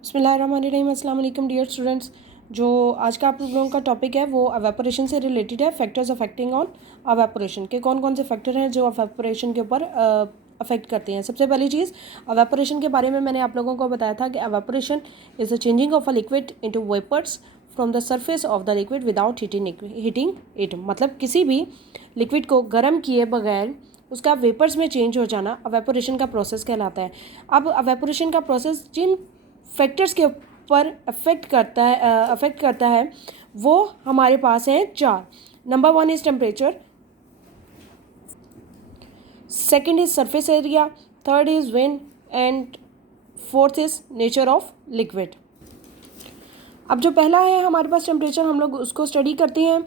बिस्मिल्लाहिर्रहमानिर्रहीम। अस्सलाम वालेकुम डियर स्टूडेंट्स। जो आज का आप लोगों का टॉपिक है वो अवेपोरेशन से रिलेटेड है। फैक्टर्स अफेक्टिंग ऑन अवेपोरेशन के कौन कौन से फैक्टर हैं जो अवेपोरेशन के ऊपर अफेक्ट करते हैं। सबसे पहली चीज़, अवेपोरेशन के बारे में मैंने आप लोगों को बताया था कि evaporation is the changing of a liquid into vapours from the surface of the liquid without heating it. मतलब किसी भी लिक्विड को गर्म किए बगैर उसका वेपर्स में चेंज हो जाना अवेपोरेशन का प्रोसेस कहलाता है। अब अवेपोरेशन का प्रोसेस जिन फैक्टर्स के ऊपर अफेक्ट करता है वो हमारे पास हैं चार। Number 1 is temperature, second is surface area, third is wind and fourth is nature of liquid. अब जो पहला है हमारे पास टेम्परेचर, हम लोग उसको स्टडी करते हैं।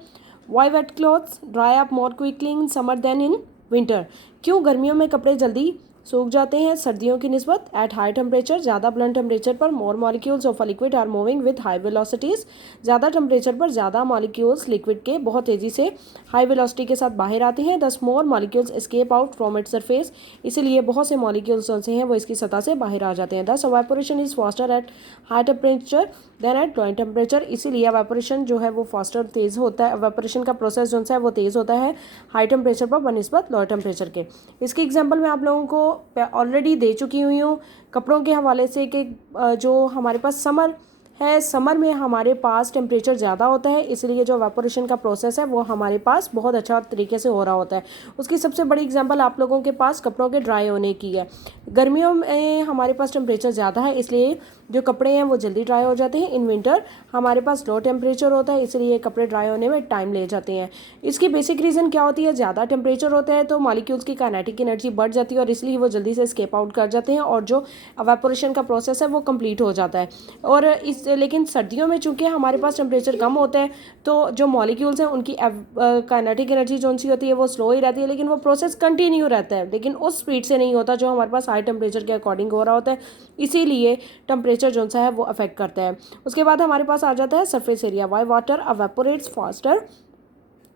Why wet clothes dry up more quickly in summer than in winter. क्यों गर्मियों में कपड़े जल्दी सूख जाते हैं सर्दियों की निस्बत। एट हाई टेम्परेचर, ज़्यादा ब्लंट टेम्परेचर पर more molecules of a liquid are moving with high velocities. ज़्यादा टेम्परेचर पर ज़्यादा मॉलिक्यूल्स लिक्विड के बहुत तेज़ी से हाई वेलोसिटी के साथ बाहर आते हैं। Thus more molecules escape out from its surface, इसीलिए बहुत से मॉलिक्यूल्स जो हैं वो इसकी सतह से बाहर आ जाते हैं। Thus evaporation is faster at high temperature than at low temperature, इसीलिए एवापोरेशन जो है वो फास्टर तेज़ होता है। एवापोरेशन का प्रोसेस जो है वो तेज़ होता है हाई टेम्परेचर पर बनिस्बत लो टेम्परेचर के। इसकी एग्जांपल मैं आप लोगों को ऑलरेडी दे चुकी हुई हूँ कपड़ों के हवाले से कि जो हमारे पास समर है, समर में हमारे पास टेम्परेचर ज़्यादा होता है, इसलिए जो एवापोरेशन का प्रोसेस है वो हमारे पास बहुत अच्छा तरीके से हो रहा होता है। उसकी सबसे बड़ी एग्जांपल आप लोगों के पास कपड़ों के ड्राई होने की है। गर्मियों में हमारे पास टेम्परेचर ज़्यादा है, इसलिए जो कपड़े हैं वो जल्दी ड्राई हो जाते हैं। इन विंटर हमारे पास लो टेम्परेचर होता है, इसलिए कपड़े ड्राई होने में टाइम ले जाते हैं। इसकी बेसिक रीज़न क्या होती है, ज़्यादा टेम्परेचर होता है तो मॉलिक्यूल्स की काइनेटिक एनर्जी बढ़ जाती है और इसलिए वो जल्दी से स्केप आउट कर जाते हैं और जो एवापोरेशन का प्रोसेस है वो कंप्लीट हो जाता है। और लेकिन सर्दियों में चूंकि हमारे पास टेम्परेचर कम होता है तो जो मॉलिक्यूल्स हैं उनकी काइनेटिक एनर्जी जो सी होती है वो स्लो ही रहती है, लेकिन वो प्रोसेस कंटिन्यू रहता है, लेकिन उस स्पीड से नहीं होता जो हमारे पास हाई टेम्परेचर के अकॉर्डिंग हो रहा होता है। इसीलिए टेम्परेचर जो सा है वो अफेक्ट करता है। उसके बाद हमारे पास आ जाता है surface area. Why water evaporates faster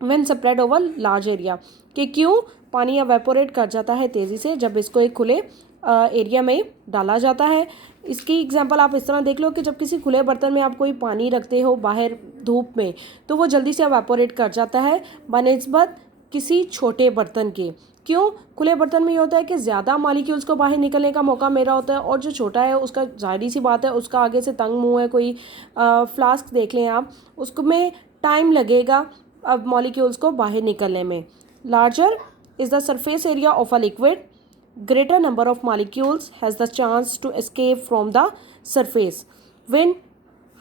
when spread over large area, कि क्यों पानी एवेपोरेट कर जाता है तेज़ी से जब इसको एक खुले एरिया में डाला जाता है। इसकी एग्जांपल आप इस तरह देख लो कि जब किसी खुले बर्तन में आप कोई पानी रखते हो बाहर धूप में तो वो जल्दी से एवेपोरेट कर जाता है बनिस्बत किसी छोटे बर्तन के। क्यों? खुले बर्तन में ये होता है कि ज़्यादा मॉलिक्यूल्स को बाहर निकलने का मौका मेरा होता है और जो छोटा है उसका जाहिर सी बात है उसका आगे से तंग मुंह है। कोई फ्लास्क देख लें आप, उसको में टाइम लगेगा अब मॉलिक्यूल्स को बाहर निकलने में। Larger is the surface area of a liquid, greater number of molecules has the chance to escape from the surface. When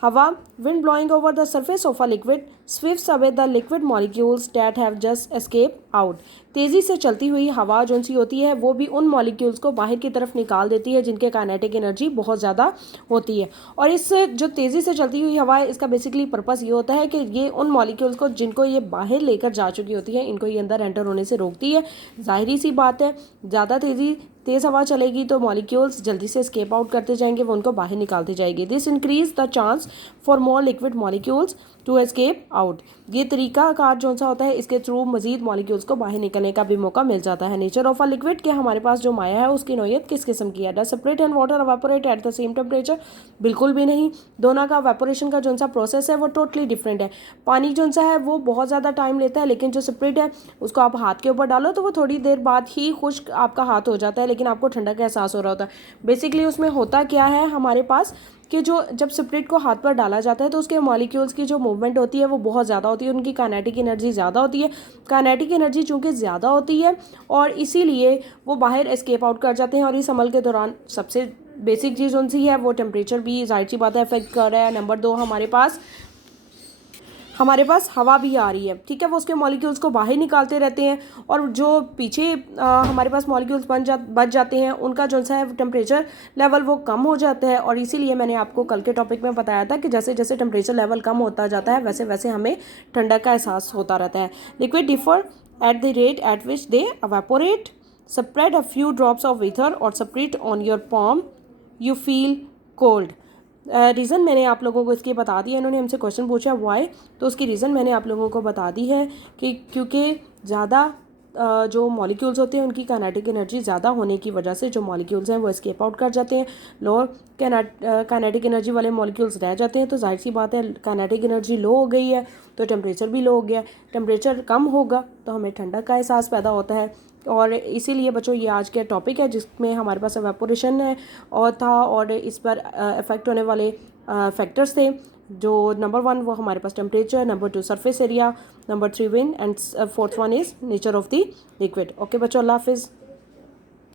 हवा, wind blowing over the surface of a liquid sweeps away the liquid molecules that have just escaped out. तेज़ी से चलती हुई हवा जो सी होती है वो भी उन मॉलिक्यूल्स को बाहर की तरफ निकाल देती है जिनके काइनेटिक एनर्जी बहुत ज़्यादा होती है। और इस जो तेज़ी से चलती हुई हवा है इसका बेसिकली पर्पस ये होता है कि ये उन मॉलिक्यूल्स को जिनको ये बाहर लेकर जा चुकी होती है इनको ये अंदर एंटर होने से रोकती है। जाहिर सी बात है ज़्यादा तेज़ हवा चलेगी तो मॉलिक्यूल्स जल्दी से स्केप आउट करते जाएंगे, वो उनको बाहर निकालते जाएंगे। This increase the chance for more liquid molecules to escape out. ये तरीका कार जो सा होता है इसके थ्रू मजीद मॉलिक्यूल्स को बाहर निकलने का भी मौका मिल जाता है। नेचर ऑफ अ लिक्विड के हमारे पास जो माया है उसकी नौयत किस किस्म की है। Does separate and water evaporate at the same temperature? बिल्कुल भी नहीं। दोनों का एवापोरेशन का जो सा प्रोसेस है वो टोटली डिफरेंट है। पानी जो सा है वो बहुत ज़्यादा टाइम लेता है, लेकिन जो सेपरेट है उसको आप हाथ के ऊपर डालो तो वो थोड़ी देर बाद ही खुश्क आपका हाथ हो जाता है, लेकिन आपको ठंडा का एहसास हो रहा होता है। बेसिकली उसमें होता क्या है हमारे पास कि जो जब स्प्रिट को हाथ पर डाला जाता है तो उसके मॉलिक्यूल्स की जो मूवमेंट होती है वो बहुत ज़्यादा होती है, उनकी काइनेटिक एनर्जी ज़्यादा होती है। काइनेटिक एनर्जी चूँकि ज़्यादा होती है और इसीलिए वो बाहर एस्केप आउट कर जाते हैं। और इस अमल के दौरान सबसे बेसिक चीज़ उनसी है वो टेम्परेचर भी जाहिर सी बात है अफेक्ट कर रहा है। नंबर 2 हमारे पास हवा भी आ रही है, ठीक है, वो उसके मॉलिक्यूल्स को बाहर निकालते रहते हैं और जो पीछे हमारे पास मॉलिक्यूल्स बच जाते हैं उनका जो सा है टेम्परेचर लेवल वो कम हो जाता है। और इसीलिए मैंने आपको कल के टॉपिक में बताया था कि जैसे जैसे टेम्परेचर लेवल कम होता जाता है वैसे वैसे हमें ठंडक का एहसास होता रहता है। Liquid differ at the rate at which they evaporate, spread a few drops of ether और spirit on your palm, you feel cold. Reason मैंने आप लोगों को इसकी बता दिया। इन्होंने हमसे क्वेश्चन पूछा वाई, तो उसकी रीज़न मैंने आप लोगों को बता दी है कि क्योंकि ज़्यादा जो मॉलिक्यूल्स होते हैं उनकी काइनेटिक एनर्जी ज़्यादा होने की वजह से जो मॉलिक्यूल्स हैं वो एस्केप आउट कर जाते हैं, लोअर काइनेटिक एनर्जी वाले मॉलिक्यूल्स रह जाते हैं। तो जाहिर सी बात है काइनेटिक एनर्जी लो हो गई है तो टेम्परेचर भी लो हो गया, टेम्परेचर कम होगा तो हमें ठंडक का एहसास पैदा होता है। और इसीलिए बच्चों ये आज का टॉपिक है जिसमें हमारे पास एवेपोरेशन है और था, और इस पर इफ़ेक्ट होने वाले फैक्टर्स थे। जो नंबर 1 वो हमारे पास temperature, number 2 surface area, number 3 wind, and fourth one is nature of the liquid. Okay बच्चों, अल्लाह हाफिज़।